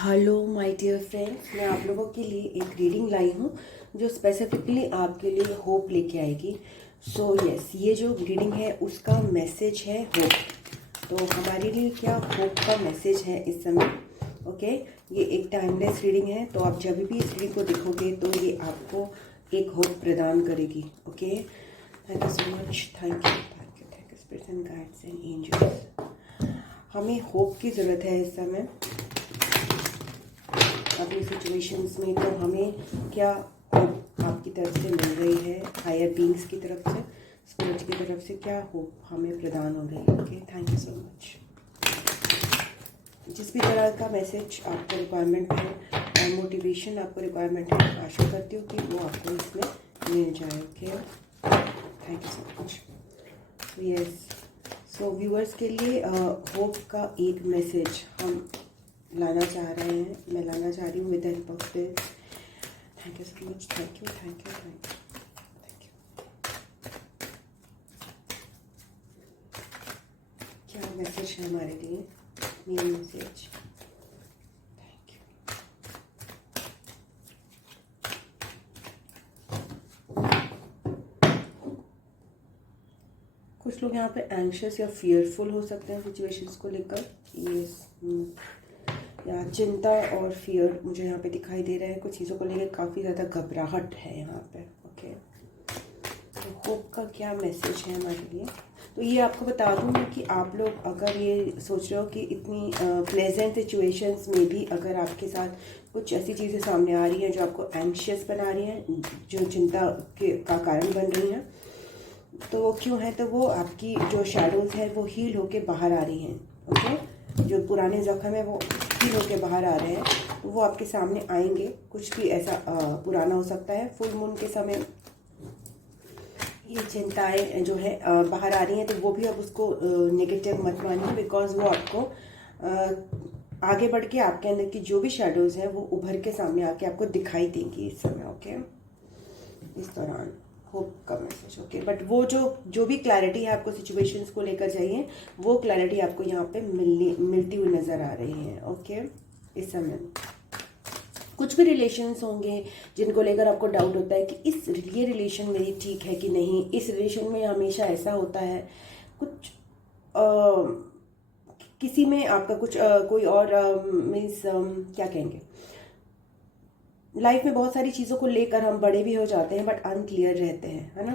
Hello my dear friends, मैं आप लोगों के लिए एक रीडिंग लाई हूँ जो स्पेसिफिकली आपके लिए होप लेके आएगी। सो यस, ये जो रीडिंग है उसका मैसेज है होप। तो हमारे लिए क्या होप का मैसेज है इस समय? ओके, ये एक टाइमलेस रीडिंग है, तो आप जब भी इस रीडिंग को देखोगे तो ये आपको एक होप प्रदान करेगी। Okay, thank you so much. Thank you spirits and guides and angels. हमें होप की ज़रूरत है इस समय अपनी सिचुएशंस में। तो हमें क्या होप आपकी तरफ से मिल रही है, हायर बीइंग्स की तरफ से, स्पिरिट की तरफ से क्या होप हमें प्रदान हो रही है? Okay, thank you so much. जिस भी तरह का मैसेज आपको रिक्वायरमेंट है, मोटिवेशन आपको रिक्वायरमेंट है, आशा करती हूँ कि वो आपको इसमें मिल जाए। Okay, thank you so much. Yes, so viewers के लिए होप का एक मैसेज हम लाना चाह रहे हैं, मैं लाना चाह रही हूँ with help of this. Thank you so much. Thank you thank you thank thank you. क्या मैसेज है हमारे लिए? Main message. Thank you. कुछ लोग यहाँ पे एंग्शियस या फियरफुल हो सकते हैं सिचुएशंस को लेकर। यस, या चिंता और फियर मुझे यहाँ पे दिखाई दे रहा है। कुछ चीज़ों को लेकर काफ़ी ज़्यादा घबराहट है यहाँ पे। ओके, तो होप का क्या मैसेज है हमारे लिए? तो ये आपको बता दूँ कि आप लोग अगर ये सोच रहे हो कि इतनी प्लेजेंट सिचुएशंस में भी अगर आपके साथ कुछ ऐसी चीज़ें सामने आ रही हैं जो आपको एंग्शियस बना रही हैं, जो चिंता का कारण बन रही हैं, तो वो क्यों है? तो वो आपकी जो शैडोज़ है वो हील होके बाहर आ रही हैं। ओके, जो पुराने जख्म है वो हील होके बाहर आ रहे हैं, तो वो आपके सामने आएंगे। कुछ भी ऐसा पुराना हो सकता है। फुल मून के समय ये चिंताएं जो है बाहर आ रही हैं, तो वो भी अब उसको नेगेटिव मत मानिए, बिकॉज वो आपको आगे बढ़ के आपके अंदर की जो भी शैडोज़ हैं वो उभर के सामने आके आपको दिखाई देंगी इस समय। ओके, इस दौरान होप का मैसेज। ओके, बट वो जो भी क्लैरिटी है आपको सिचुएशंस को लेकर चाहिए, वो क्लैरिटी आपको यहाँ पे मिलती हुई नज़र आ रही है। ओके, इस समय कुछ भी रिलेशंस होंगे जिनको लेकर आपको डाउट होता है कि ये रिलेशन मेरी ठीक है कि नहीं, इस रिलेशन में हमेशा ऐसा होता है, कुछ किसी में आपका कुछ कोई और मीन्स क्या कहेंगे, लाइफ में बहुत सारी चीज़ों को लेकर हम बड़े भी हो जाते हैं बट अनक्लियर रहते हैं, है ना।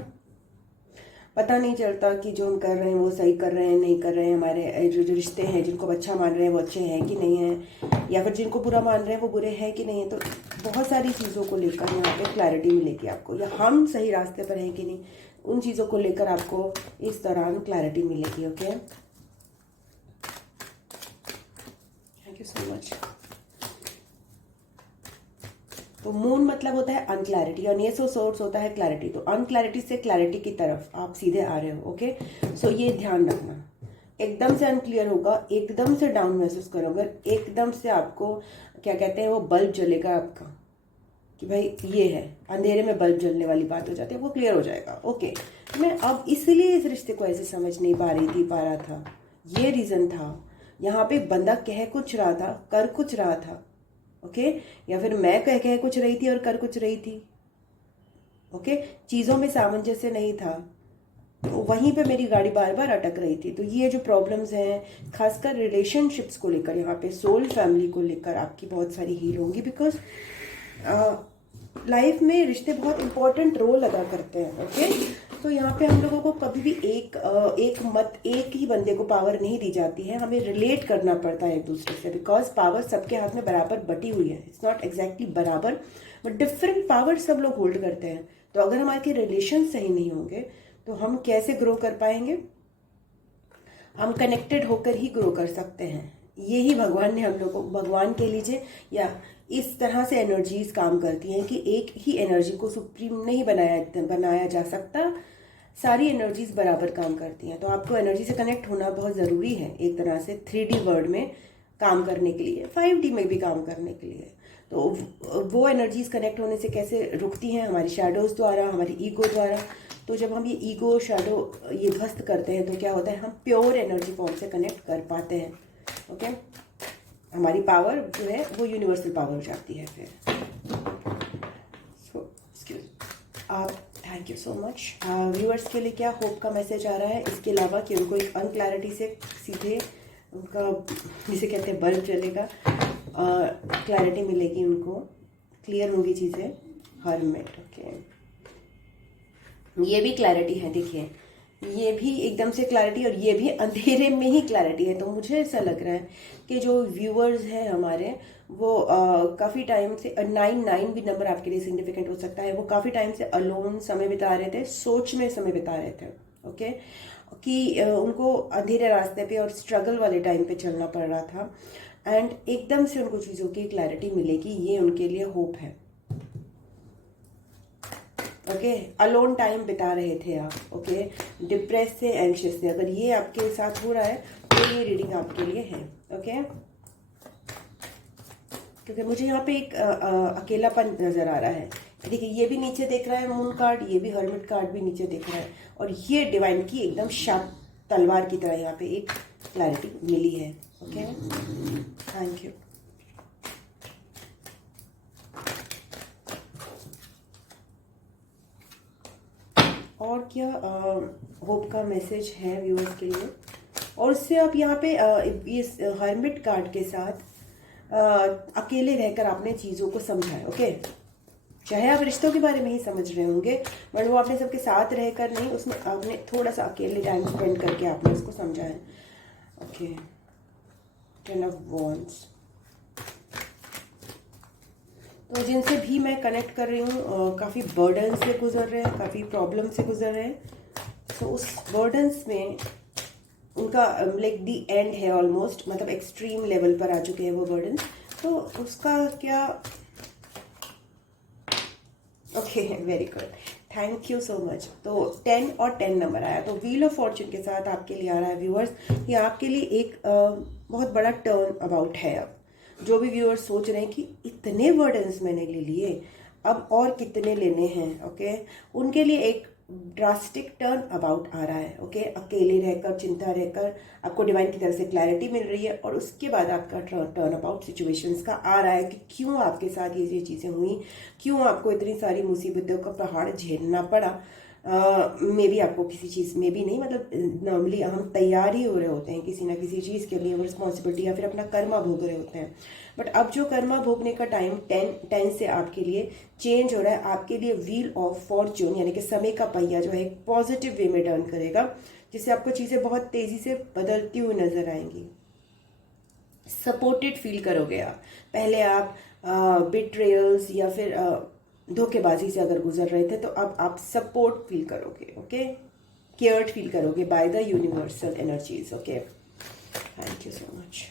पता नहीं चलता कि जो हम कर रहे हैं वो सही कर रहे हैं नहीं कर रहे हैं। हमारे जो रिश्ते हैं जिनको अच्छा मान रहे हैं वो अच्छे हैं कि नहीं हैं, या फिर जिनको बुरा मान रहे हैं वो बुरे हैं कि नहीं है। तो बहुत सारी चीज़ों को लेकर यहाँ पे क्लैरिटी मिलेगी आपको, या हम सही रास्ते पर हैं कि नहीं, उन चीज़ों को लेकर आपको इस दौरान क्लैरिटी मिलेगी। Okay, thank you so much. तो मून मतलब होता है अनक्लैरिटी और एस ऑफ सोर्स होता है क्लैरिटी। तो अनक्लैरिटी से क्लैरिटी की तरफ आप सीधे आ रहे हो। ओके, सो ये ध्यान रखना। एकदम से अनक्लियर होगा, एकदम से डाउन महसूस करोगे, एकदम से आपको क्या कहते हैं वो बल्ब जलेगा आपका कि भाई ये है, अंधेरे में बल्ब जलने वाली बात हो जाती है, वो क्लियर हो जाएगा। ओके, मैं अब इसलिए इस रिश्ते को ऐसे समझ नहीं पा रहा था, ये रीज़न था। यहाँ पे बंदा कह कुछ रहा था, कर कुछ रहा था। ओके, या फिर मैं कह कुछ रही थी और कर कुछ रही थी। ओके, चीज़ों में सामंजस्य नहीं था, तो वहीं पे मेरी गाड़ी बार बार अटक रही थी। तो ये जो प्रॉब्लम्स हैं खासकर रिलेशनशिप्स को लेकर, यहाँ पे सोल फैमिली को लेकर आपकी बहुत सारी हील होंगी, बिकॉज लाइफ में रिश्ते बहुत इंपॉर्टेंट रोल अदा करते हैं। ओके, तो यहाँ पे हम लोगों को कभी भी एक ही बंदे को पावर नहीं दी जाती है, हमें रिलेट करना पड़ता है एक दूसरे से, बिकॉज पावर सबके हाथ में बराबर बटी हुई है। इट्स नॉट एग्जैक्टली बराबर, बट डिफरेंट पावर सब लोग होल्ड करते हैं। तो अगर हमारे रिलेशन सही नहीं होंगे तो हम कैसे ग्रो कर पाएंगे? हम कनेक्टेड होकर ही ग्रो कर सकते हैं। यही भगवान ने हम लोग को, भगवान कह लीजिए, या इस तरह से एनर्जीज काम करती हैं कि एक ही एनर्जी को सुप्रीम नहीं बनाया जा सकता, सारी एनर्जीज बराबर काम करती हैं। तो आपको एनर्जी से कनेक्ट होना बहुत ज़रूरी है, एक तरह से 3D वर्ल्ड में काम करने के लिए, 5D में भी काम करने के लिए। तो वो एनर्जीज कनेक्ट होने से कैसे रुकती हैं? हमारी शैडोज़ द्वारा, हमारी ईगो द्वारा। तो जब हम ये ईगो शैडो ये ध्वस्त करते हैं तो क्या होता है, हम प्योर एनर्जी फॉर्म से कनेक्ट कर पाते हैं। ओके, हमारी पावर जो है वो यूनिवर्सल पावर हो जाती है फिर। सो आप thank you so much. Viewers के लिए क्या होप का मैसेज आ रहा है, इसके अलावा कि उनको एक अनक्लैरिटी से सीधे उनका जिसे कहते हैं बल्ब चलेगा, क्लैरिटी मिलेगी, उनको क्लियर होंगी चीज़ें। हर्मिट, ओके, ये भी क्लैरिटी है, देखिए ये भी एकदम से क्लैरिटी और ये भी अंधेरे में ही क्लैरिटी है। तो मुझे ऐसा लग रहा है कि जो व्यूअर्स हैं हमारे वो काफ़ी टाइम से 9 भी नंबर आपके लिए सिग्निफिकेंट हो सकता है। वो काफ़ी टाइम से अलोन समय बिता रहे थे, सोच में समय बिता रहे थे, ओके, कि उनको अंधेरे रास्ते पे और स्ट्रगल वाले टाइम पे चलना पड़ रहा था, एंड एकदम से उनको चीज़ों की क्लैरिटी मिलेगी, ये उनके लिए होप है। ओके, अलोन टाइम बिता रहे थे आप, ओके, डिप्रेस से, एंशियस से, अगर ये आपके साथ हो रहा है तो ये रीडिंग आपके लिए है, ओके। क्योंकि मुझे यहाँ पे एक अकेलापन नजर आ रहा है। देखिए ये भी नीचे देख रहा है मून कार्ड, ये भी हर्मिट कार्ड भी नीचे देख रहा है, और ये डिवाइन की एकदम शार्प तलवार की तरह यहाँ पे एक क्लैरिटी मिली है, ओके। Thank you. और क्या होप का मैसेज है व्यूअर्स के लिए, और उससे आप यहाँ पे इस हर्मिट कार्ड के साथ अकेले रहकर आपने चीज़ों को समझा है, ओके। चाहे आप रिश्तों के बारे में ही समझ रहे होंगे, बट वो आपने सबके साथ रहकर नहीं, उसमें आपने थोड़ा सा अकेले टाइम स्पेंड करके आपने उसको समझा है, ओके। 10 ऑफ वॉन्ड्स, तो जिनसे भी मैं कनेक्ट कर रही हूँ काफ़ी बर्डन से गुजर रहे हैं, काफ़ी प्रॉब्लम से गुजर रहे हैं, तो उस बर्डन्स में उनका लाइक दी एंड है ऑलमोस्ट, मतलब एक्सट्रीम लेवल पर आ चुके हैं वो बर्डन, तो उसका क्या, okay, very good, thank you so much. तो 10 और 10 नंबर आया, तो व्हील ऑफ फॉर्च्यून के साथ आपके लिए आ रहा है व्यूअर्स, ये आपके लिए एक बहुत बड़ा टर्न अबाउट है। अब जो भी व्यूअर्स सोच रहे हैं कि इतने बर्डन्स मैंने ले लिए, अब और कितने लेने हैं, ओके, उनके लिए एक ड्रास्टिक टर्न अबाउट आ रहा है, ओके। अकेले रहकर, चिंता रहकर आपको डिवाइन की तरफ से क्लैरिटी मिल रही है, और उसके बाद आपका टर्न अबाउट सिचुएशंस का आ रहा है कि क्यों आपके साथ ये चीज़ें हुई, क्यों आपको इतनी सारी मुसीबतों का पहाड़ झेलना पड़ा। मे बी आपको किसी चीज़ में भी नहीं, मतलब नॉर्मली हम तैयार ही हो रहे होते हैं किसी ना किसी चीज़ के लिए, वो रिस्पॉन्सिबिलिटी या फिर अपना कर्मा भोग रहे होते हैं, बट अब जो कर्मा भोगने का टाइम 10 से आपके लिए चेंज हो रहा है। आपके लिए व्हील ऑफ फॉर्च्यून यानी कि समय का पहिया जो है एक पॉजिटिव वे में टर्न करेगा, जिससे आपको चीज़ें बहुत तेज़ी से बदलती हुई नजर आएंगी। सपोर्टेड फील करोगे आप। पहले आप बिट्रेयल्स या फिर धोखेबाजी से अगर गुजर रहे थे, तो अब आप सपोर्ट फील करोगे, ओके, केयर्ड फील करोगे by the universal energies, okay. Thank you so much.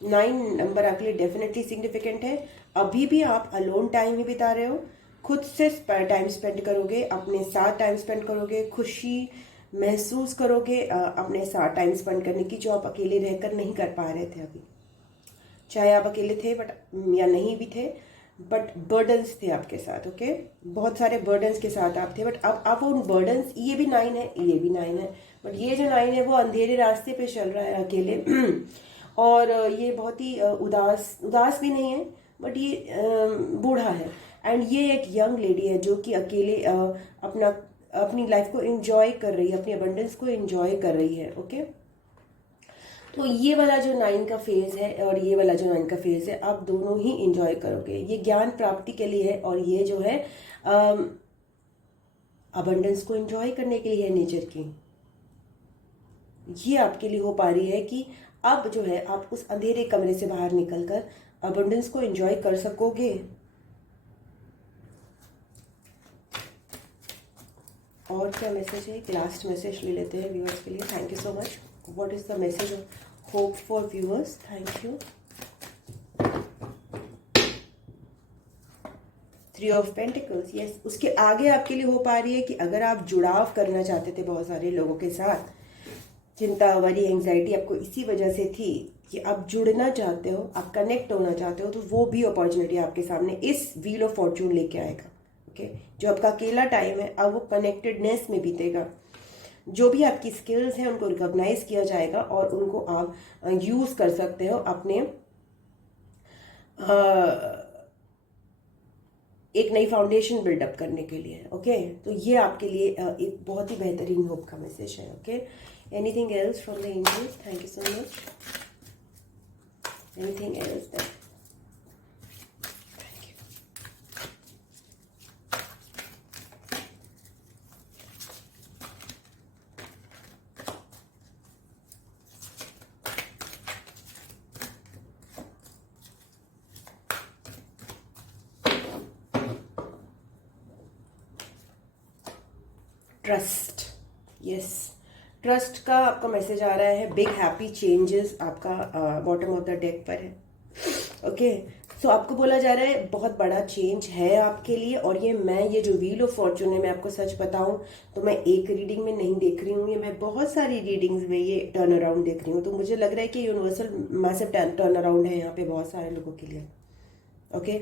9 number आपके लिए डेफिनेटली सिग्निफिकेंट है। अभी भी आप अलोन टाइम ही बिता रहे हो, खुद से टाइम स्पेंड करोगे, अपने साथ टाइम स्पेंड करोगे, खुशी महसूस करोगे अपने साथ टाइम स्पेंड करने की, जो आप अकेले रहकर नहीं कर पा रहे थे अभी। चाहे आप अकेले थे बट या नहीं भी थे, बट बर्डन्स थे आपके साथ, ओके, बहुत सारे बर्डन्स के साथ आप थे, बट अब आप उन बर्डन्स, ये भी 9 है, ये भी 9 है, बट ये जो 9 है वो अंधेरे रास्ते पे चल रहा है अकेले और ये बहुत ही उदास भी नहीं है, बट ये बूढ़ा है, एंड ये एक यंग लेडी है जो कि अकेले अपनी लाइफ को एंजॉय कर रही है, अपनी अबंडेंस को एंजॉय कर रही है, ओके। तो ये वाला जो 9 का फेज है और ये वाला जो 9 का फेज है, आप दोनों ही एंजॉय करोगे। ये ज्ञान प्राप्ति के लिए है, और ये जो है अबंडेंस को एंजॉय करने के लिए है, नेचर की। ये आपके लिए हो पा रही है कि अब जो है आप उस अंधेरे कमरे से बाहर निकलकर अबंडेंस को एंजॉय कर सकोगे। और क्या मैसेज है, एक लास्ट मैसेज ले लेते हैं व्यूअर्स के लिए। Thank you so much. What is the message of hope for viewers? Thank you. 3 of pentacles, yes, उसके आगे आपके लिए हो पा रही है कि अगर आप जुड़ाव करना चाहते थे बहुत सारे लोगों के साथ, चिंता, वरी, एंग्जाइटी आपको इसी वजह से थी कि आप जुड़ना चाहते हो, आप कनेक्ट होना चाहते हो, तो वो भी अपॉर्चुनिटी आपके सामने इस व्हील ऑफ फॉर्च्यून लेके आएगा, ओके। जो आपका अकेला टाइम है अब वो कनेक्टेडनेस में बीतेगा। जो भी आपकी स्किल्स हैं उनको रिकॉग्नाइज किया जाएगा और उनको आप यूज़ कर सकते हो अपने एक नई फाउंडेशन बिल्डअप करने के लिए। ओके, तो ये आपके लिए एक बहुत ही बेहतरीन होप का मैसेज है। Okay, anything else from the angels? Thank you so much. Anything else that? Thank you. Trust, yes, trust का आपका मैसेज आ रहा है। बिग हैप्पी चेंजेस आपका बॉटम ऑफ द डेक पर है। ओके, सो आपको बोला जा रहा है बहुत बड़ा चेंज है आपके लिए। और ये जो व्हील ऑफ फॉर्चून है, मैं आपको सच बताऊं तो मैं एक रीडिंग में नहीं देख रही हूँ, ये मैं बहुत सारी रीडिंग्स में ये टर्न अराउंड देख रही हूँ। तो मुझे लग रहा है कि यूनिवर्सल मैसिव टर्न अराउंड है यहाँ पे बहुत सारे लोगों के लिए। ओके,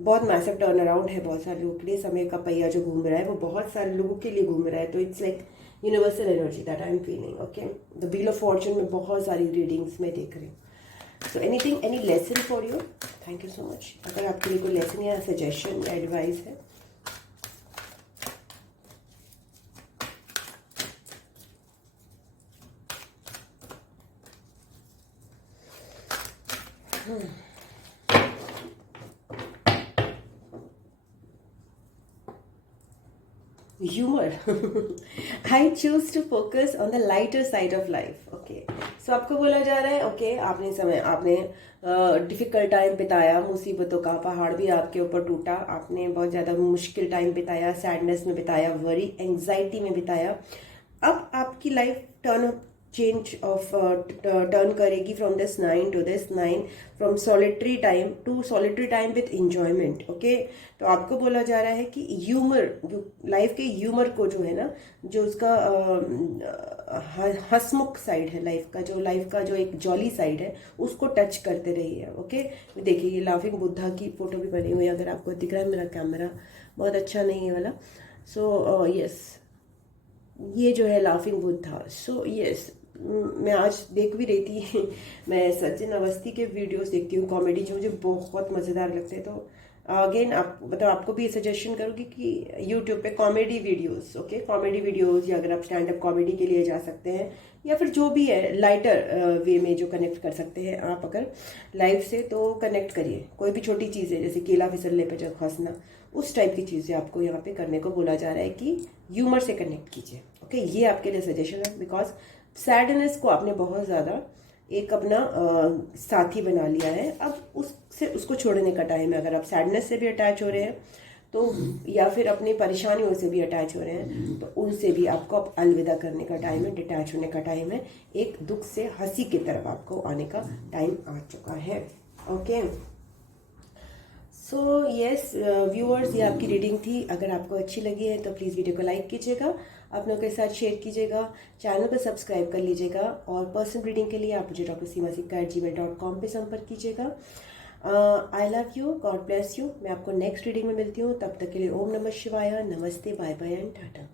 बहुत मैसिव टर्न अराउंड है बहुत सारे लोगों के लिए। समय का पहिया जो घूम रहा है वो बहुत सारे लोगों के लिए घूम रहा है। तो it's like universal energy that I am feeling. Okay, the wheel of Fortune में बहुत सारी रीडिंग्स में देख रही हूँ। So anything, any lesson for you? Thank you so much. अगर आपके लिए कोई लेसन या सजेशन या एडवाइस है, humor. I choose to focus on the lighter side of life. Okay, so आपको बोला जा रहा है आपने डिफिकल्ट टाइम बिताया, मुसीबतों का पहाड़ भी आपके ऊपर टूटा, आपने बहुत ज़्यादा मुश्किल टाइम बिताया, सैडनेस में बिताया, वरी एंग्जाइटी में बिताया। अब आपकी लाइफ टर्न करेगी from this 9 to this 9, from solitary time to solitary time with enjoyment. Okay, तो आपको बोला जा रहा है कि ह्यूमर, जो लाइफ के ह्यूमर को जो है ना, जो उसका हंसमुख साइड है लाइफ का जो एक जॉली साइड है, उसको टच करते रहिए। ओके, देखिए ये लाफिंग बुद्धा की फोटो भी बनी हुई है, अगर आपको दिख रहा है। मेरा कैमरा बहुत अच्छा नहीं है वाला। सो यस, ये जो है लाफिंग बुद्धा। सो यस, मैं आज देख भी रही थी मैं सचिन अवस्थी के वीडियोस देखती हूँ कॉमेडी, जो मुझे बहुत मज़ेदार लगते हैं। तो अगेन आपको भी सजेशन करूँगी कि यूट्यूब पे comedy videos, okay, comedy videos, या अगर आप स्टैंड अप कॉमेडी के लिए जा सकते हैं, या फिर जो भी है लाइटर वे में जो कनेक्ट कर सकते हैं आप अगर लाइफ से, तो कनेक्ट करिए। कोई भी छोटी चीज़ है, जैसे केला फिसलने पे जो हंसना, उस टाइप की चीज़ें आपको यहाँ पे करने को बोला जा रहा है कि ह्यूमर से कनेक्ट कीजिए। ओके, ये आपके लिए सजेशन है, बिकॉज सैडनेस को आपने बहुत ज़्यादा एक अपना साथी बना लिया है। अब उसको छोड़ने का टाइम है। अगर आप सैडनेस से भी अटैच हो रहे हैं तो, या फिर अपनी परेशानियों से भी अटैच हो रहे हैं, तो उनसे भी आपको अब अलविदा करने का टाइम है, डिटैच होने का टाइम है। एक दुख से हंसी की तरफ आपको आने का टाइम आ चुका है। ओके, सो यस व्यूअर्स, ये आपकी रीडिंग थी। अगर आपको अच्छी लगी है तो प्लीज़ वीडियो को लाइक कीजिएगा, अपनों के साथ शेयर कीजिएगा, चैनल को सब्सक्राइब कर लीजिएगा, और पर्सनल रीडिंग के लिए आप मुझे drsimasikkha@gmail.com पे संपर्क कीजिएगा। I love you, God bless you. मैं आपको नेक्स्ट रीडिंग में मिलती हूँ, तब तक के लिए ओम नमः शिवाय, नमस्ते, बाय बाय एंड टाटा।